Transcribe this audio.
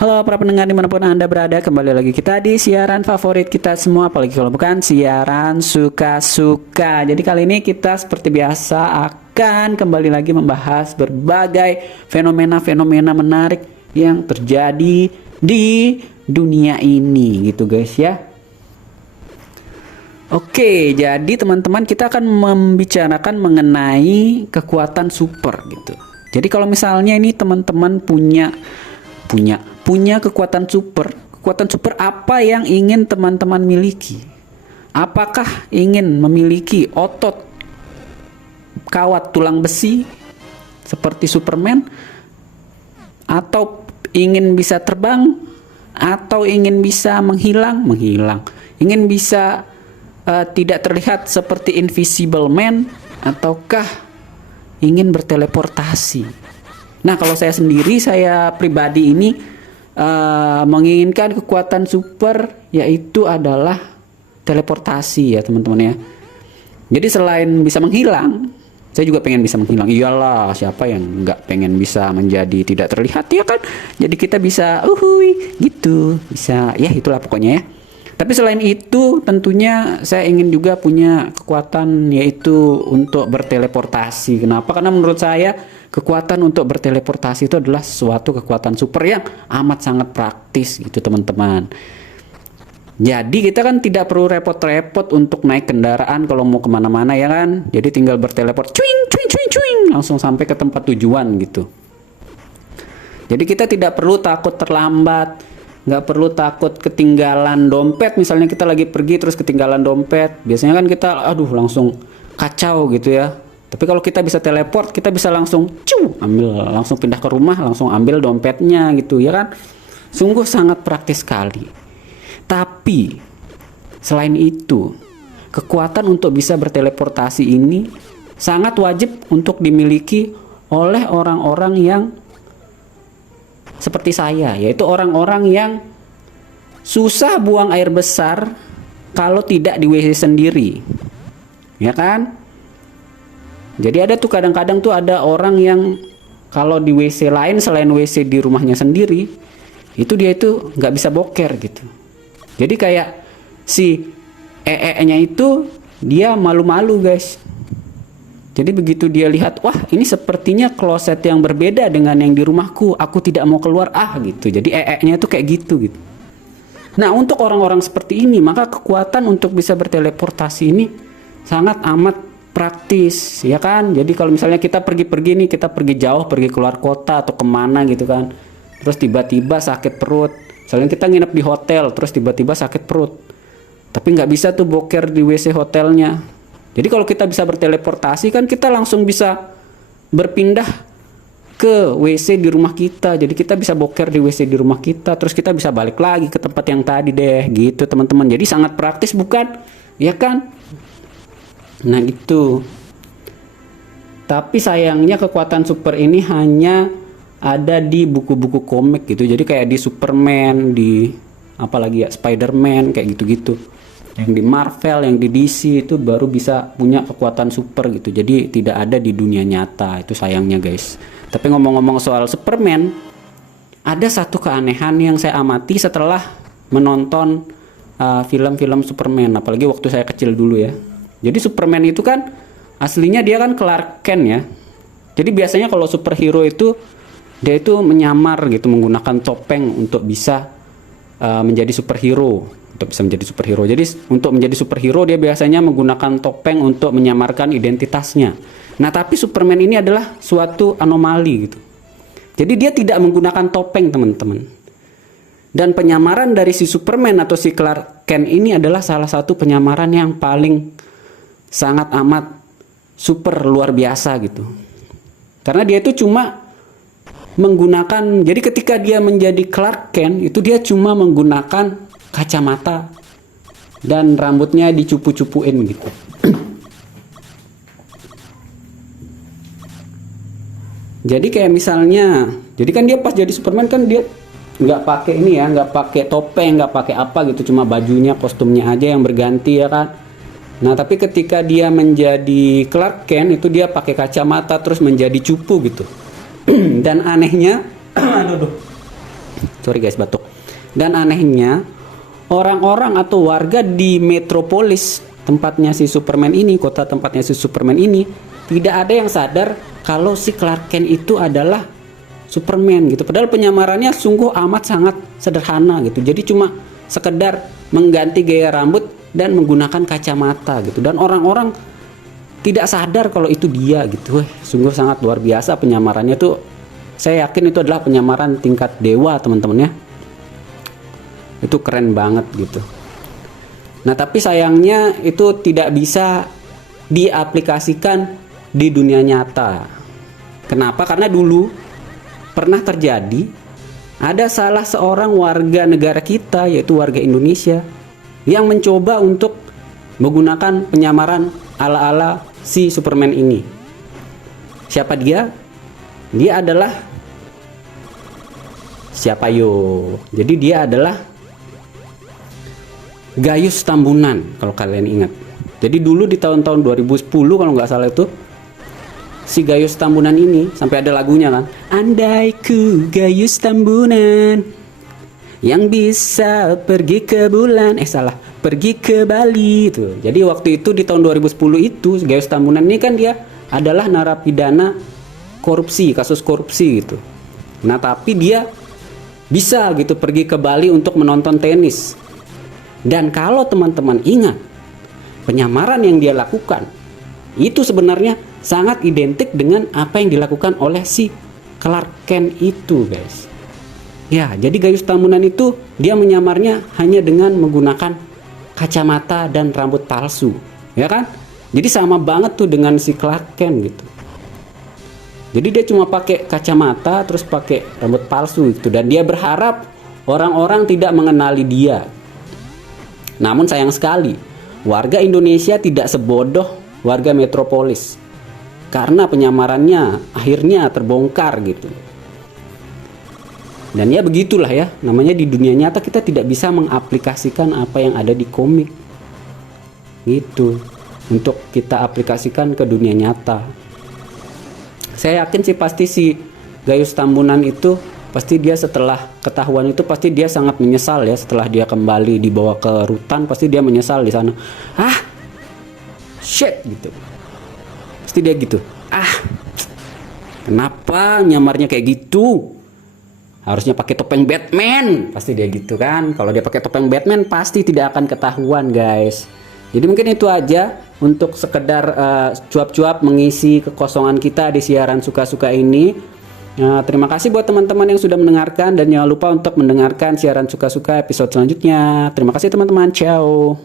Halo para pendengar dimanapun Anda berada, kembali lagi kita di siaran favorit kita semua, apalagi kalau bukan siaran suka-suka. Jadi kali ini kita seperti biasa akan kembali lagi membahas berbagai fenomena-fenomena menarik yang terjadi di dunia ini gitu guys ya. Oke, jadi teman-teman kita akan membicarakan mengenai kekuatan super gitu. Jadi kalau misalnya ini teman-teman punya kekuatan super apa yang ingin teman-teman miliki? Apakah ingin memiliki otot kawat tulang besi seperti Superman, atau ingin bisa terbang, atau ingin bisa menghilang, ingin bisa tidak terlihat seperti Invisible Man, ataukah ingin berteleportasi? Nah, kalau saya sendiri, saya pribadi ini menginginkan kekuatan super, yaitu adalah teleportasi ya teman-teman ya. Jadi selain bisa menghilang, saya juga pengen bisa menghilang. Iyalah, siapa yang nggak pengen bisa menjadi tidak terlihat ya kan? Jadi kita bisa gitu, bisa ya, itulah pokoknya ya. Tapi selain itu tentunya saya ingin juga punya kekuatan, yaitu untuk berteleportasi. Kenapa? Karena menurut saya kekuatan untuk berteleportasi itu adalah suatu kekuatan super yang amat sangat praktis gitu teman-teman. Jadi kita kan tidak perlu repot-repot untuk naik kendaraan kalau mau kemana-mana ya kan. Jadi tinggal berteleport, cuing, langsung sampai ke tempat tujuan gitu. Jadi kita tidak perlu takut terlambat, nggak perlu takut ketinggalan dompet. Misalnya kita lagi pergi terus ketinggalan dompet, biasanya kan kita langsung kacau gitu ya. Tapi kalau kita bisa teleport, kita bisa langsung langsung pindah ke rumah, langsung ambil dompetnya gitu ya kan. Sungguh sangat praktis sekali. Tapi selain itu, kekuatan untuk bisa berteleportasi ini sangat wajib untuk dimiliki oleh orang-orang yang seperti saya, yaitu orang-orang yang susah buang air besar kalau tidak di WC sendiri. Ya kan? Jadi ada tuh kadang-kadang tuh ada orang yang kalau di WC lain selain WC di rumahnya sendiri, itu dia itu nggak bisa boker gitu. Jadi kayak si nya itu dia malu-malu guys. Jadi begitu dia lihat, wah ini sepertinya kloset yang berbeda dengan yang di rumahku, aku tidak mau keluar gitu. Jadi nya itu kayak gitu. Nah, untuk orang-orang seperti ini, maka kekuatan untuk bisa berteleportasi ini sangat amat praktis ya kan. Jadi kalau misalnya kita pergi-pergi nih, kita pergi jauh, pergi keluar kota atau kemana gitu kan, terus tiba-tiba sakit perut, misalnya kita nginep di hotel terus tiba-tiba sakit perut, tapi nggak bisa tuh boker di WC hotelnya. Jadi kalau kita bisa berteleportasi kan kita langsung bisa berpindah ke WC di rumah kita. Jadi kita bisa boker di WC di rumah kita, terus kita bisa balik lagi ke tempat yang tadi deh gitu teman-teman. Jadi sangat praktis bukan? Ya kan? Nah gitu. Tapi sayangnya kekuatan super ini hanya ada di buku-buku komik gitu. Jadi kayak di Superman, di apalagi ya, Spider-Man kayak gitu-gitu. Yang di Marvel, yang di DC itu baru bisa punya kekuatan super gitu. Jadi tidak ada di dunia nyata. Itu sayangnya guys. Tapi ngomong-ngomong soal Superman, ada satu keanehan yang saya amati setelah menonton film-film Superman, apalagi waktu saya kecil dulu ya. Jadi Superman itu kan aslinya dia kan Clark Kent ya. Jadi biasanya kalau superhero itu dia itu menyamar gitu, menggunakan topeng untuk bisa menjadi superhero. Jadi untuk menjadi superhero dia biasanya menggunakan topeng untuk menyamarkan identitasnya. Nah tapi Superman ini adalah suatu anomali gitu. Jadi dia tidak menggunakan topeng teman-teman. Dan penyamaran dari si Superman atau si Clark Kent ini adalah salah satu penyamaran yang paling sangat amat super luar biasa gitu. Karena dia itu cuma menggunakan, jadi ketika dia menjadi Clark Kent itu dia cuma menggunakan kacamata dan rambutnya dicupu-cupuin gitu. Jadi kayak misalnya, jadi kan dia pas jadi Superman kan dia nggak pakai ini ya, nggak pakai topeng, nggak pakai apa gitu, cuma bajunya, kostumnya aja yang berganti ya kan. Nah tapi ketika dia menjadi Clark Kent itu dia pakai kacamata terus menjadi cupu gitu. Dan anehnya sorry guys, batuk. Dan anehnya orang-orang atau warga di metropolis tempatnya si Superman ini, kota tempatnya si Superman ini, tidak ada yang sadar kalau si Clark Kent itu adalah Superman gitu. Padahal penyamarannya sungguh amat sangat sederhana gitu. Jadi cuma sekedar mengganti gaya rambut dan menggunakan kacamata gitu. Dan orang-orang tidak sadar kalau itu dia gitu. Sungguh sangat luar biasa penyamarannya tuh. Saya yakin itu adalah penyamaran tingkat dewa, teman-teman ya. Itu keren banget gitu. Nah, tapi sayangnya itu tidak bisa diaplikasikan di dunia nyata. Kenapa? Karena dulu pernah terjadi ada salah seorang warga negara kita, yaitu warga Indonesia, yang mencoba untuk menggunakan penyamaran ala-ala si Superman ini. Siapa dia? Dia adalah siapa yo? Jadi dia adalah Gayus Tambunan, kalau kalian ingat. Jadi dulu di tahun-tahun 2010 kalau nggak salah itu, si Gayus Tambunan ini sampai ada lagunya kan, andai ku Gayus Tambunan yang bisa pergi ke bulan, pergi ke Bali itu. Jadi waktu itu di tahun 2010 itu Gayus Tambunan ini kan dia adalah narapidana korupsi, kasus korupsi gitu. Nah, tapi dia bisa gitu pergi ke Bali untuk menonton tenis. Dan kalau teman-teman ingat, penyamaran yang dia lakukan itu sebenarnya sangat identik dengan apa yang dilakukan oleh si Clark Kent itu, guys. Ya, jadi Gayus Tambunan itu dia menyamarnya hanya dengan menggunakan kacamata dan rambut palsu, ya kan? Jadi sama banget tuh dengan si Clark Kent gitu. Jadi dia cuma pakai kacamata terus pakai rambut palsu gitu, dan dia berharap orang-orang tidak mengenali dia. Namun sayang sekali, warga Indonesia tidak sebodoh warga metropolis, karena penyamarannya akhirnya terbongkar gitu. Dan ya begitulah ya, namanya di dunia nyata kita tidak bisa mengaplikasikan apa yang ada di komik gitu untuk kita aplikasikan ke dunia nyata. Saya yakin sih pasti si Gayus Tambunan itu pasti dia setelah ketahuan itu pasti dia sangat menyesal ya. Setelah dia kembali dibawa ke rutan, pasti dia menyesal di sana. Shit gitu. Pasti dia gitu. Kenapa nyamarnya kayak gitu? Harusnya pakai topeng Batman. Pasti dia gitu kan. Kalau dia pakai topeng Batman pasti tidak akan ketahuan, guys. Jadi mungkin itu aja untuk sekedar cuap-cuap mengisi kekosongan kita di siaran suka-suka ini. Terima kasih buat teman-teman yang sudah mendengarkan, dan jangan lupa untuk mendengarkan siaran suka-suka episode selanjutnya. Terima kasih teman-teman, ciao.